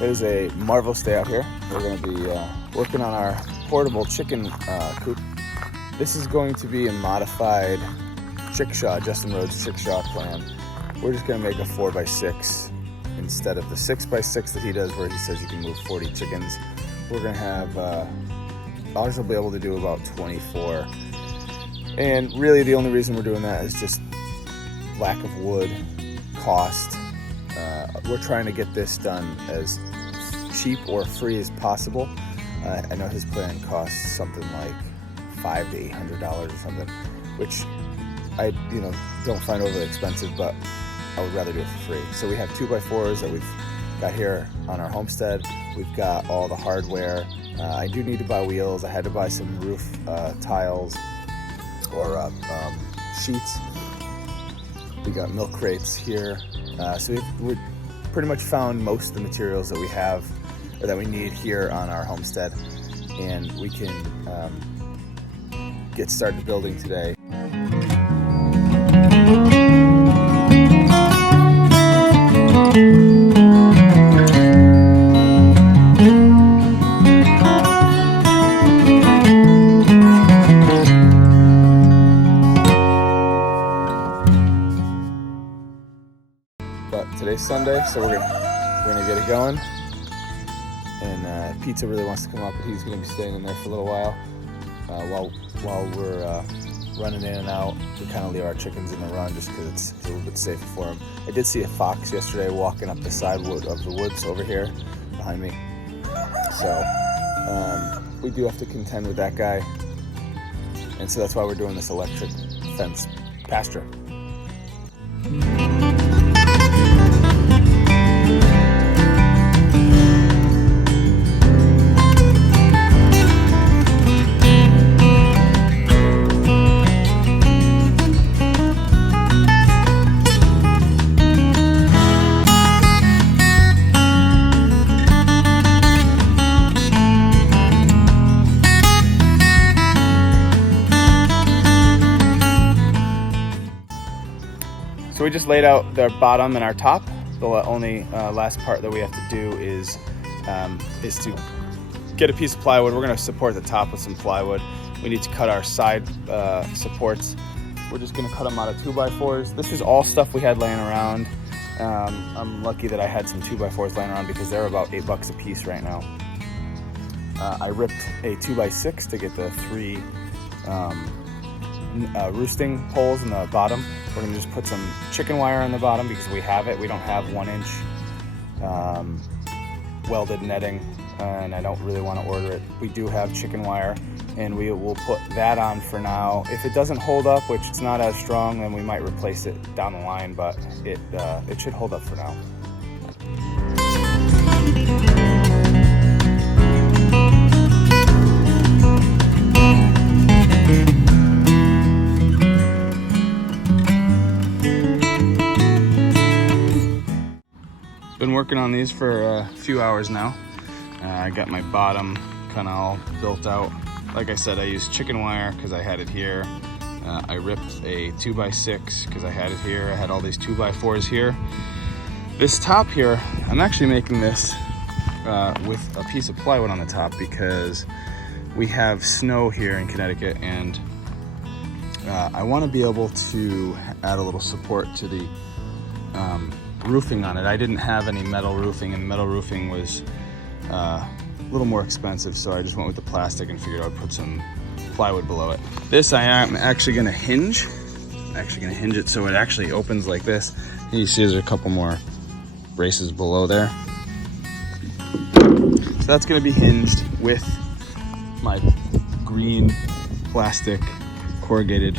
It is a marvelous day out here. We're going to be working on our portable chicken coop. This is going to be a modified Chickshaw, Justin Rhodes Chickshaw plan. We're just going to make a 4x6 instead of the 6x6 that he does, where he says you can move 40 chickens. We're going to have, ours will be able to do about 24. And really the only reason we're doing that is just lack of wood, cost. We're trying to get this done as cheap or free as possible. I know his plan costs something like $500 to $800 or something, which I don't find overly expensive, but I would rather do it for free. So we have 2x4s that we've got here on our homestead. We've got all the hardware. I do need to buy wheels. I had to buy some roof tiles or sheets. We got milk crates here. So we've pretty much found most of the materials that we have or that we need here on our homestead, and we can get started building today. But today's Sunday, so we're gonna get it going. And Pizza really wants to come up, but he's gonna be staying in there for a little while. While we're running in and out, we kind of leave our chickens in the run just because it's a little bit safer for them. I did see a fox yesterday walking up the side of the woods over here behind me. So we do have to contend with that guy. And so that's why we're doing this electric fence pasture. So we just laid out the bottom and our top. The only last part that we have to do is to get a piece of plywood. We're going to support the top with some plywood. We need to cut our side supports. We're just going to cut them out of 2x4s. This is all stuff we had laying around. I'm lucky that I had some 2x4s laying around because they're about $8 a piece right now. I ripped a 2x6 to get the 3 roosting poles in the bottom. We're going to just put some chicken wire on the bottom because we have it. We don't have 1-inch welded netting, and I don't really want to order it. We do have chicken wire, and we will put that on for now. If it doesn't hold up, which it's not as strong, then we might replace it down the line, but it should hold up for now. Been working on these for a few hours now. I got my bottom kind of all built out. Like I said, I used chicken wire because I had it here. I ripped a 2x6 because I had it here. I had all these 2x4s here. This top here, I'm actually making this with a piece of plywood on the top because we have snow here in Connecticut, and I want to be able to add a little support to the roofing on it. I didn't have any metal roofing, and the metal roofing was a little more expensive, so I just went with the plastic and figured I would put some plywood below it. This I am actually going to hinge. I'm actually going to hinge it so it actually opens like this. You see there's a couple more braces below there. So that's going to be hinged with my green plastic corrugated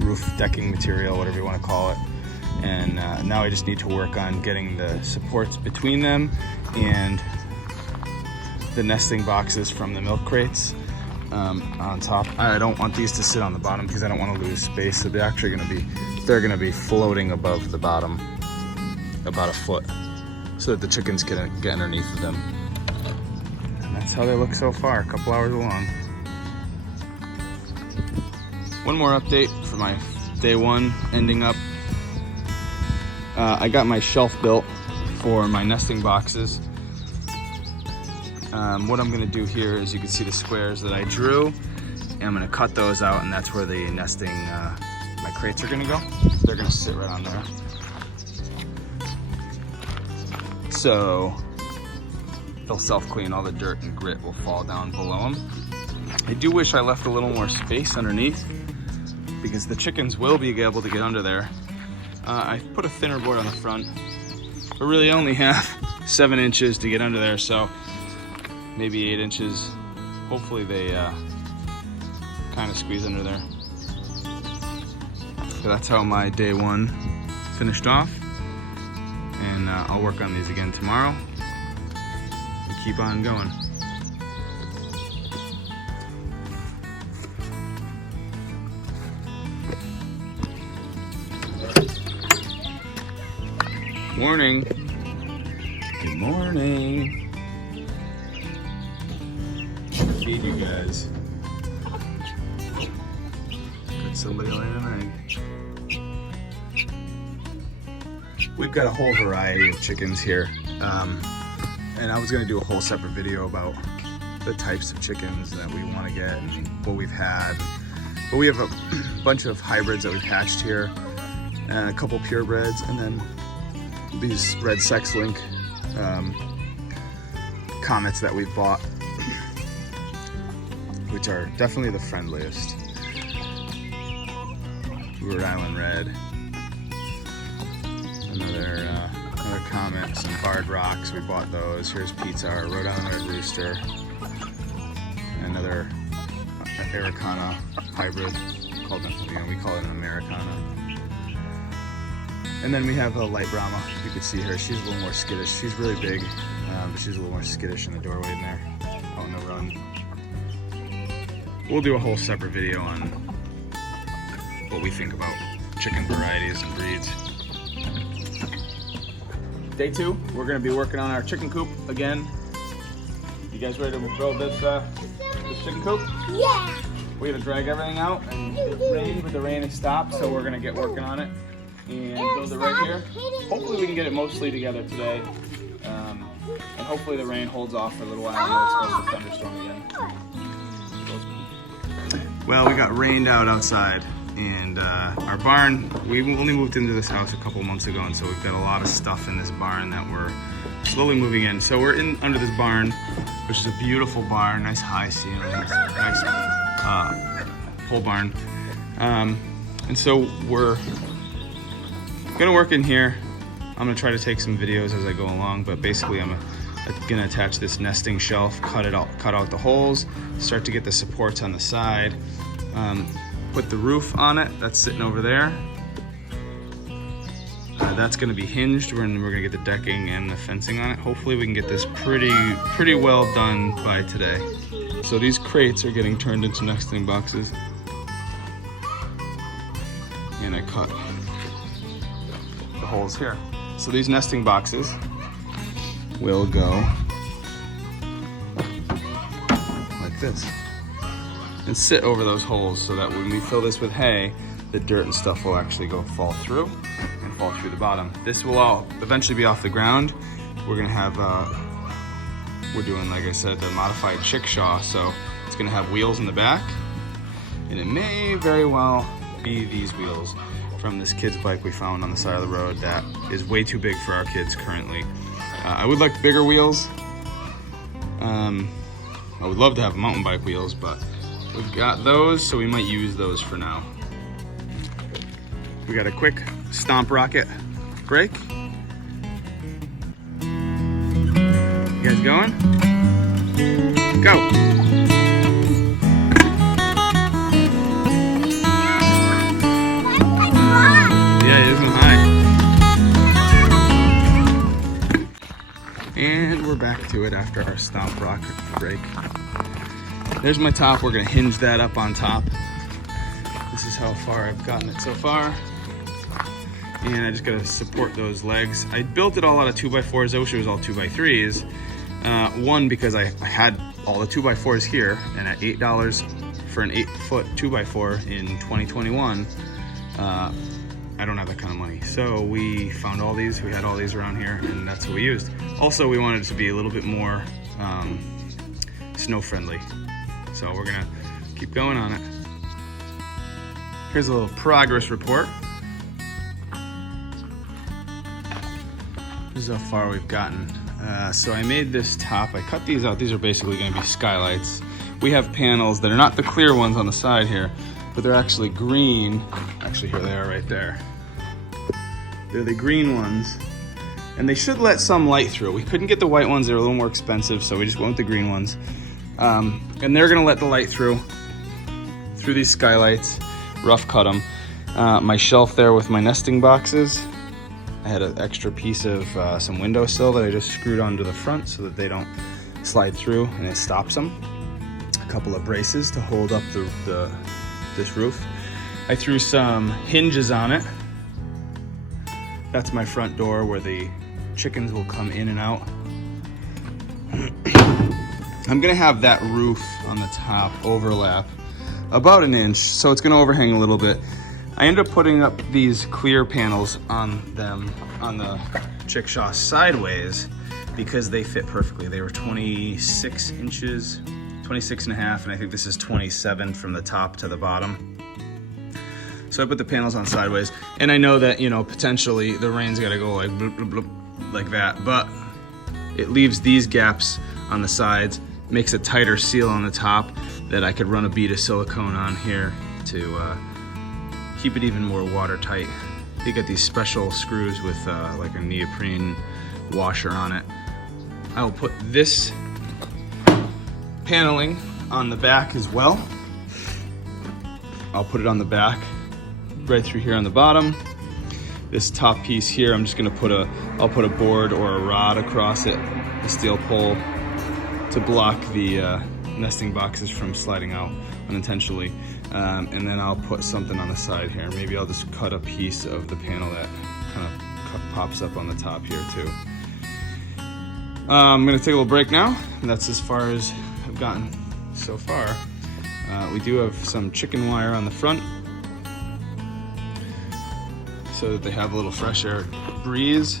roof decking material, whatever you want to call it. And now I just need to work on getting the supports between them and the nesting boxes from the milk crates on top. I don't want these to sit on the bottom because I don't want to lose space. So they're actually going to be floating above the bottom about a foot so that the chickens can get underneath of them. And that's how they look so far, a couple hours along. One more update for my day one ending up. I got my shelf built for my nesting boxes. What I'm gonna do here is you can see the squares that I drew, and I'm gonna cut those out, and that's where the nesting, my crates are gonna go. They're gonna sit right on there. So they'll self-clean, all the dirt and grit will fall down below them. I do wish I left a little more space underneath because the chickens will be able to get under there. I put a thinner board on the front, but really only have 7 inches to get under there, so maybe 8 inches. Hopefully they kind of squeeze under there. So that's how my day 1 finished off, and I'll work on these again tomorrow and keep on going. Morning. Good morning. Feed you guys. Got somebody laying an egg. We've got a whole variety of chickens here. And I was gonna do a whole separate video about the types of chickens that we wanna get and what we've had. But we have a bunch of hybrids that we've hatched here, and a couple purebreds, and then these red sex link comets that we've bought, which are definitely the friendliest. Rhode Island red, another comet, some barred rocks, we bought those. Here's Pizza, our Rhode Island red rooster, another Americana hybrid, called, we call it an Americana. And then we have a light Brahma. You can see her. She's a little more skittish. She's really big, but she's a little more skittish in the doorway in there, out on the run. We'll do a whole separate video on what we think about chicken varieties and breeds. Day 2, we're going to be working on our chicken coop again. You guys ready to build this chicken coop? Yeah. We're going to drag everything out, and it's rained, but the rain has stopped, so we're going to get working on it and build it right here. Hopefully we can get it mostly together today, and hopefully the rain holds off for a little while. I know it's supposed to thunderstorm again. Well, we got rained out outside, and our barn, we only moved into this house a couple months ago, and so we've got a lot of stuff in this barn that we're slowly moving in. So we're in under this barn, which is a beautiful barn, nice high ceilings, nice pole barn, and so we're gonna work in here. I'm gonna try to take some videos as I go along, but basically I'm gonna attach this nesting shelf, cut out the holes, start to get the supports on the side, put the roof on it, that's sitting over there. That's gonna be hinged, we're gonna get the decking and the fencing on it. Hopefully we can get this pretty well done by today. So these crates are getting turned into nesting boxes. And I cut the holes here. So these nesting boxes will go like this and sit over those holes, so that when we fill this with hay, the dirt and stuff will actually fall through the bottom. This will all eventually be off the ground. We're gonna have we're doing, like I said, the modified Chickshaw, so it's gonna have wheels in the back, and it may very well be these wheels from this kid's bike we found on the side of the road that is way too big for our kids currently. I would like bigger wheels. I would love to have mountain bike wheels, but we've got those, so we might use those for now. We got a quick stomp rocket break. You guys going? Go! And we're back to it after our stomp rocket break. There's my top. We're gonna hinge that up on top. This is how far I've gotten it so far. And I just gotta support those legs. I built it all out of 2x4s. I wish it was all 2x3s. One, because I had all the 2x4s here, and at $8 for an 8-foot 2x4 in 2021, I don't have that kind of money. So we found all these, we had all these around here, and that's what we used. Also, we wanted it to be a little bit more snow friendly. So we're gonna keep going on it. Here's a little progress report. This is how far we've gotten. So I made this top, I cut these out. These are basically gonna be skylights. We have panels that are not the clear ones on the side here, but they're actually green. Actually, here they are right there. They're the green ones, and they should let some light through. We couldn't get the white ones, they're a little more expensive, so we just went with the green ones. And they're gonna let the light through these skylights, rough cut them. My shelf there with my nesting boxes, I had an extra piece of some windowsill that I just screwed onto the front so that they don't slide through and it stops them. A couple of braces to hold up this roof. I threw some hinges on it. That's my front door where the chickens will come in and out. I'm gonna have that roof on the top overlap about an inch, so it's gonna overhang a little bit. I ended up putting up these clear panels on them, on the Chickshaw sideways, because they fit perfectly. They were 26 inches, 26 and a half, and I think this is 27 from the top to the bottom. So I put the panels on sideways, and I know that, you know, potentially the rain's gotta go like bloop, bloop, bloop, like that, but it leaves these gaps on the sides, makes a tighter seal on the top that I could run a bead of silicone on here to keep it even more watertight. You get these special screws with like a neoprene washer on it. I will put this paneling on the back as well. I'll put it on the back, right through here on the bottom. This top piece here, I'm just gonna I'll put a board or a rod across it, a steel pole, to block the nesting boxes from sliding out unintentionally. And then I'll put something on the side here. Maybe I'll just cut a piece of the panel that kind of pops up on the top here too. I'm gonna take a little break now. And that's as far as I've gotten so far. We do have some chicken wire on the front so that they have a little fresh air breeze.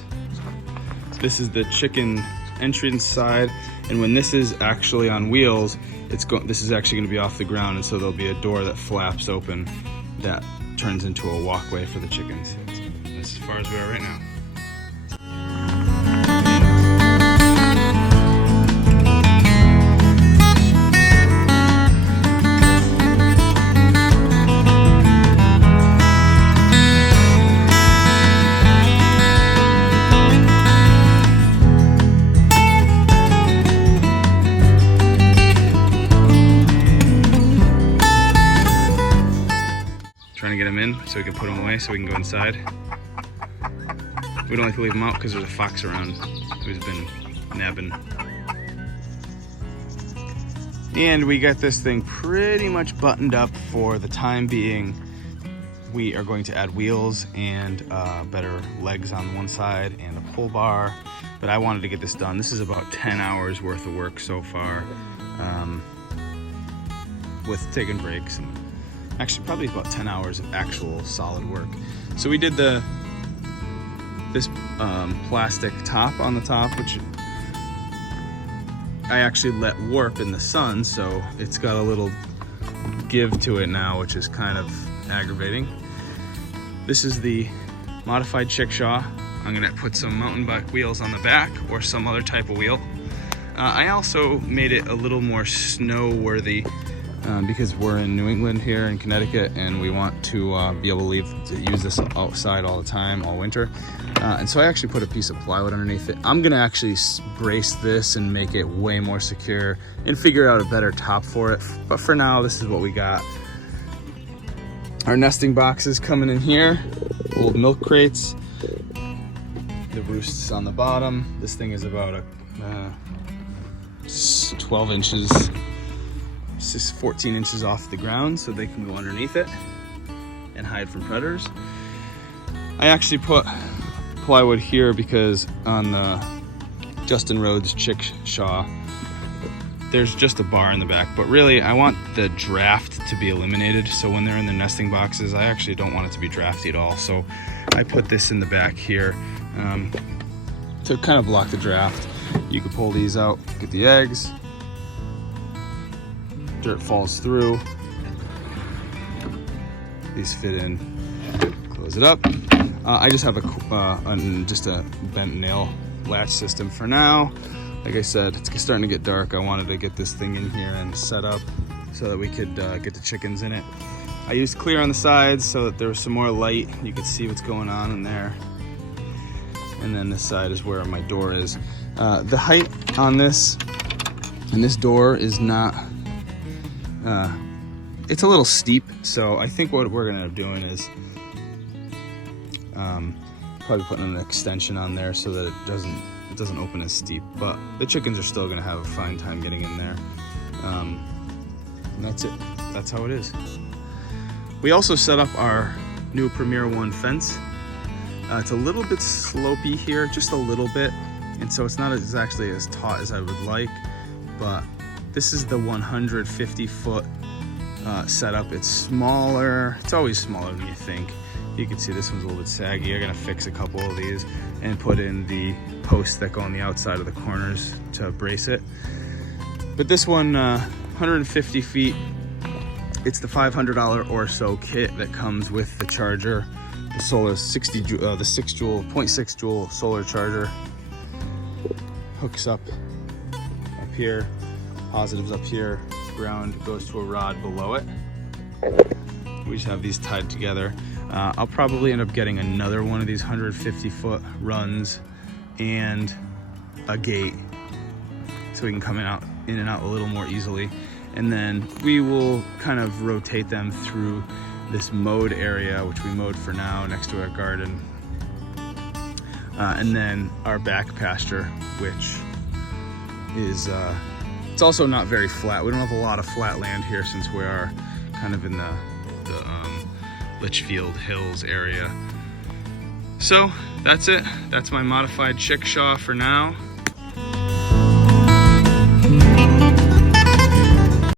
This is the chicken entrance side, and when this is actually on wheels, this is actually going to be off the ground, and so there'll be a door that flaps open that turns into a walkway for the chickens. That's as far as we are right now. Trying to get them in so we can put them away so we can go inside. We don't like to leave them out because there's a fox around who's been nabbing. And we got this thing pretty much buttoned up for the time being. We are going to add wheels and better legs on one side and a pull bar, but I wanted to get this done. This is about 10 hours worth of work so far, with taking breaks, and actually probably about 10 hours of actual solid work. So we did this plastic top on the top, which I actually let warp in the sun, so it's got a little give to it now, which is kind of aggravating. This is the modified Chickshaw. I'm gonna put some mountain bike wheels on the back or some other type of wheel. I also made it a little more snow worthy because we're in New England here in Connecticut, and we want to be able to use this outside all the time, all winter. And so I actually put a piece of plywood underneath it. I'm gonna actually brace this and make it way more secure and figure out a better top for it. But for now, this is what we got. Our nesting boxes coming in here, old milk crates. The roosts on the bottom. This thing is about 12 inches. It's just 14 inches off the ground, so they can go underneath it and hide from predators. I actually put plywood here because on the Justin Rhodes Chickshaw, there's just a bar in the back, but really I want the draft to be eliminated. So when they're in the nesting boxes, I actually don't want it to be drafty at all. So I put this in the back here to kind of block the draft. You can pull these out, get the eggs. Dirt falls through. These fit in. Close it up. I just have just a bent nail latch system for now. Like I said, it's starting to get dark. I wanted to get this thing in here and set up so that we could get the chickens in it. I used clear on the sides so that there was some more light. You could see what's going on in there. And then this side is where my door is. The height on this and this door is not, it's a little steep. So I think what we're gonna end up doing is probably putting an extension on there so that it doesn't open as steep, but the chickens are still gonna have a fine time getting in there. And that's it. That's how it is. We also set up our new Premier One fence. It's a little bit slopey here, just a little bit, and so it's not exactly as taut as I would like, but this is the 150-foot setup. It's smaller. It's always smaller than you think. You can see this one's a little bit saggy. I'm gonna fix a couple of these and put in the posts that go on the outside of the corners to brace it. But this one, 150 feet, it's the $500 or so kit that comes with the charger, the solar 0.6 joule solar charger. Hooks up here, positives up here, ground goes to a rod below it. We just have these tied together. I'll probably end up getting another one of these 150-foot runs and a gate so we can come in and out a little more easily. And then we will kind of rotate them through this mowed area, which we mowed for now next to our garden. And then our back pasture, which is, it's also not very flat. We don't have a lot of flat land here since we are kind of in the Litchfield Hills area. So that's it. That's my modified Chickshaw for now.